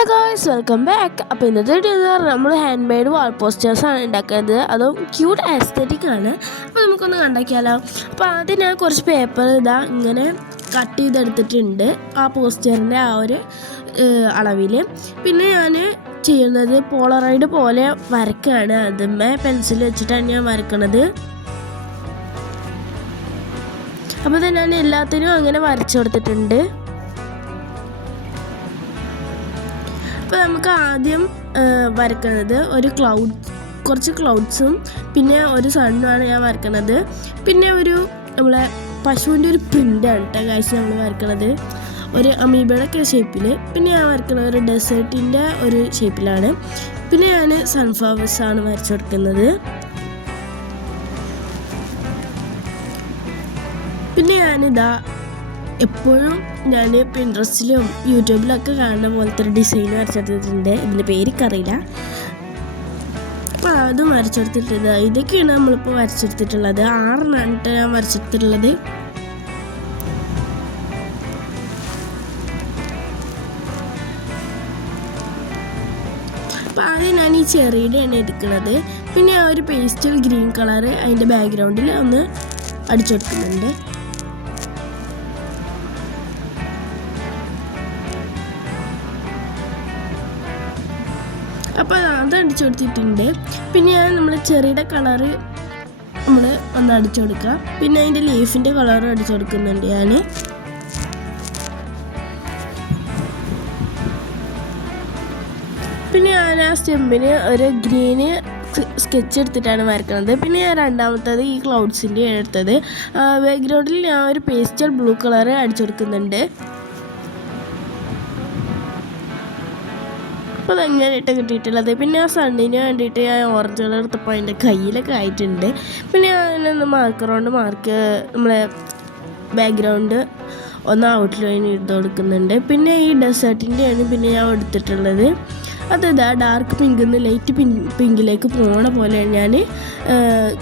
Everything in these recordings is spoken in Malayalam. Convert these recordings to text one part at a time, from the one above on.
Hello guys, welcome back. അപ്പോൾ ഇന്നത്തെ വീഡിയോ എന്ന് പറഞ്ഞാൽ നമ്മൾ ഹാൻഡ് മെയ്ഡ് വാൾ പോസ്റ്റേഴ്സാണ് ഉണ്ടാക്കുന്നത്. അതും ക്യൂട്ട് ആസ്തറ്റിക് ആണ്. അപ്പോൾ നമുക്കൊന്ന് കണ്ടാക്കിയാലോ. അപ്പോൾ ആദ്യം ഞാൻ കുറച്ച് പേപ്പർ ഇങ്ങനെ കട്ട് ചെയ്തെടുത്തിട്ടുണ്ട് ആ പോസ്റ്ററിൻ്റെ ആ ഒരു അളവിൽ. പിന്നെ ഞാൻ ചെയ്യുന്നത് പോളറോയിഡ് പോലെ വരയ്ക്കുകയാണ്. അതുമേ പെൻസിൽ വെച്ചിട്ടാണ് ഞാൻ വരയ്ക്കണത്. അപ്പോൾ തന്നെ ഞാൻ എല്ലാത്തിനും അങ്ങനെ വരച്ചു കൊടുത്തിട്ടുണ്ട്. അപ്പോൾ നമുക്ക് ആദ്യം വരയ്ക്കുന്നത് കുറച്ച് ക്ലൗഡ്സും പിന്നെ ഒരു സണ്ണുമാണ് ഞാൻ വരയ്ക്കുന്നത്. പിന്നെ നമ്മളെ പശുവിൻ്റെ ഒരു പ്രിൻ്റാണ് കേട്ടോ ഗായ്സ് നമ്മൾ വരയ്ക്കുന്നത്, ഒരു അമീബയുടെ ഷേപ്പിൽ. പിന്നെ ഞാൻ വരയ്ക്കുന്നത് ഒരു ഡെസേർട്ടിൻ്റെ ഒരു ഷേപ്പിലാണ്. പിന്നെ ഞാൻ സൺഫ്ലവേഴ്സാണ് വരച്ചു കൊടുക്കുന്നത്. പിന്നെ എപ്പോഴും ഞാൻ പിൻട്രസ്റ്റിലും യൂട്യൂബിലൊക്കെ കാണുന്ന പോലത്തെ ഒരു ഡിസൈൻ വരച്ചെടുത്തിട്ടുണ്ട്. ഇതിൻ്റെ പേരിക്കറിയില്ല. അപ്പോൾ അതും വരച്ചെടുത്തിട്ടുണ്ട്. ഇതൊക്കെയാണ് നമ്മളിപ്പോൾ വരച്ചെടുത്തിട്ടുള്ളത്. 6 ഞാൻ വരച്ചെടുത്തിട്ടുള്ളത്. അപ്പോൾ ആദ്യം ഞാൻ ഈ ചെറിയുടെയാണ് എടുക്കുന്നത്. പിന്നെ ആ ഒരു പേസ്റ്റൽ ഗ്രീൻ കളർ അതിൻ്റെ ബാക്ക്ഗ്രൗണ്ടിൽ ഒന്ന് അടിച്ചെടുക്കുന്നുണ്ട്. അപ്പോൾ അത് അടിച്ചു കൊടുത്തിട്ടുണ്ട്. പിന്നെ നമ്മൾ ചെറിയുടെ കളറ് നമ്മൾ ഒന്ന് അടിച്ചു കൊടുക്കുക. പിന്നെ അതിൻ്റെ ലീഫിൻ്റെ കളർ അടിച്ചു കൊടുക്കുന്നുണ്ട് ഞാൻ. പിന്നെ ഞാൻ ആ സ്റ്റെമ്മിന് ഒരു ഗ്രീന് സ്കെച്ച് എടുത്തിട്ടാണ് വരക്കുന്നത്. പിന്നെ ഞാൻ രണ്ടാമത്തത് ഈ ക്ലൗഡ്സിൻ്റെ എടുത്തത്. ബാക്ക്ഗ്രൗണ്ടിൽ ഞാൻ ഒരു പേസ്റ്റൽ ബ്ലൂ കളർ അടിച്ചു കൊടുക്കുന്നുണ്ട്. അപ്പോൾ അതങ്ങനെ കിട്ടിയിട്ടുള്ളത്. പിന്നെ ആ സണ്ണിന് വേണ്ടിയിട്ട് ഞാൻ ഓറഞ്ച് കളർ എടുത്തപ്പോൾ അതിൻ്റെ കയ്യിലൊക്കെ ആയിട്ടുണ്ട്. പിന്നെ ഞാനൊന്ന് മാർക്ക് നമ്മളെ ബാക്ക്ഗ്രൗണ്ട് ഒന്ന് ഔട്ട്ലൈൻ ഇട്ട് കൊടുക്കുന്നുണ്ട്. പിന്നെ ഈ ഡെസേർട്ടിൻ്റെയാണ് പിന്നെ ഞാൻ എടുത്തിട്ടുള്ളത്. ഡാർക്ക് പിങ്കിൽ നിന്ന് ലൈറ്റ് പിങ്കിലേക്ക് പോണ പോലെയാണ് ഞാൻ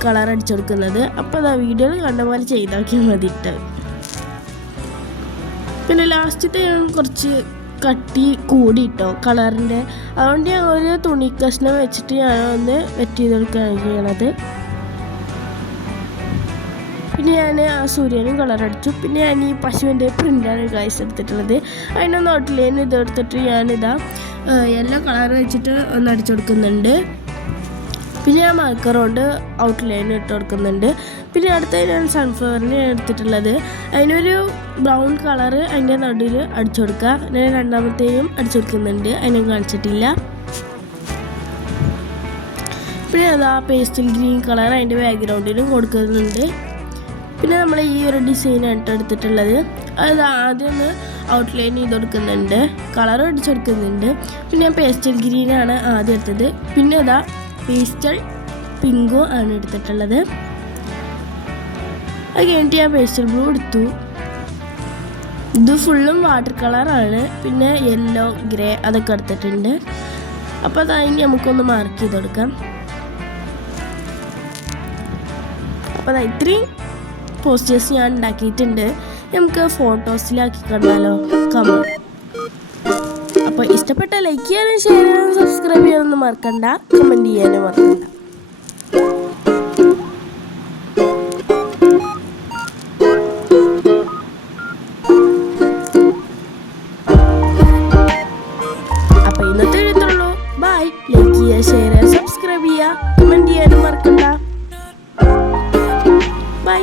കളർ അടിച്ചു കൊടുക്കുന്നത്. അപ്പോൾ വീഡിയോയിൽ കണ്ട പോലെ ചെയ്താക്കിയാൽ മതിയിട്ട്. പിന്നെ ലാസ്റ്റത്തെ ഞാൻ കുറച്ച് കട്ടി കൂടിയിട്ടോ കളറിൻ്റെ. അതുകൊണ്ട് ഞാൻ ഒരു തുണി കഷ്ണം വെച്ചിട്ട് ഞാനൊന്ന് വെറ്റ് ചെയ്ത് കൊടുക്കുകയാണ് ചെയ്യണത്. പിന്നെ ഞാൻ ആ സൂര്യനും കളർ അടിച്ചു. പിന്നെ ഞാൻ ഈ പശുവിൻ്റെ പ്രിൻ്റാണ് ഗായ്സ് എടുത്തിട്ടുള്ളത്. അതിനൊന്ന് ഔട്ട്ലൈൻ ഇതെടുത്തിട്ട് ഞാനിതാ യെല്ലോ കളർ വെച്ചിട്ട് ഒന്ന് അടിച്ചു കൊടുക്കുന്നുണ്ട്. പിന്നെ ഞാൻ മാർക്കർ കൊണ്ട് ഔട്ട്ലൈൻ ഇട്ട് കൊടുക്കുന്നുണ്ട്. പിന്നെ അടുത്ത ഞാൻ സൺഫ്ലവറിന് എടുത്തിട്ടുള്ളത്. അതിനൊരു ബ്രൗൺ കളർ അതിൻ്റെ നടുവിൽ അടിച്ചു കൊടുക്കുക. ഞാൻ രണ്ടാമത്തെയും അടിച്ചു കൊടുക്കുന്നുണ്ട്, അതിനും കാണിച്ചിട്ടില്ല. പിന്നെ പേസ്റ്റൽ ഗ്രീൻ കളർ അതിൻ്റെ ബാക്ക്ഗ്രൗണ്ടിലും കൊടുക്കുന്നുണ്ട്. പിന്നെ നമ്മൾ ഈ ഒരു ഡിസൈനാണ് എടുത്തിട്ടുള്ളത്. ആദ്യം ഒന്ന് ഔട്ട്ലൈൻ ചെയ്ത് കൊടുക്കുന്നുണ്ട്, കളർ അടിച്ചു കൊടുക്കുന്നുണ്ട്. പിന്നെ ഞാൻ പേസ്റ്റൽ ഗ്രീനാണ് ആദ്യം എടുത്തത്. പിന്നെ പേസ്റ്റൽ പിങ്കും ആണ് എടുത്തിട്ടുള്ളത്. അത് കഴിഞ്ഞിട്ട് ഞാൻ പേസ്റ്റൽ ബ്ലൂ എടുത്തു. ഇത് ഫുള്ളും വാട്ടർ കളറാണ്. പിന്നെ യെല്ലോ ഗ്രേ അതൊക്കെ എടുത്തിട്ടുണ്ട്. അപ്പോൾ അതിന് നമുക്കൊന്ന് മാർക്ക് ചെയ്ത് കൊടുക്കാം. അപ്പോൾ ഇത്രയും പോസ്റ്റേഴ്സ് ഞാൻ ഉണ്ടാക്കിയിട്ടുണ്ട്. നമുക്ക് ഫോട്ടോസിലാക്കി കണ്ടാലോ. കമന്റ്. അപ്പോൾ ഇഷ്ടപ്പെട്ട ലൈക്ക് ചെയ്യാനും ഷെയർ ചെയ്യാനും സബ്സ്ക്രൈബ് ചെയ്യാനൊന്നും മറക്കണ്ട, കമൻറ്റ് ചെയ്യാനും മറക്കണ്ട. അപ്പോൾ ഇന്നത്തെ എഴുത്തുള്ളൂ. ബൈ. ലൈക്ക് ചെയ്യുക, ഷെയർ ചെയ്യുക, സബ്സ്ക്രൈബ് ചെയ്യുക, കമൻറ്റ് ചെയ്യാനും മറക്കണ്ട. ബൈ.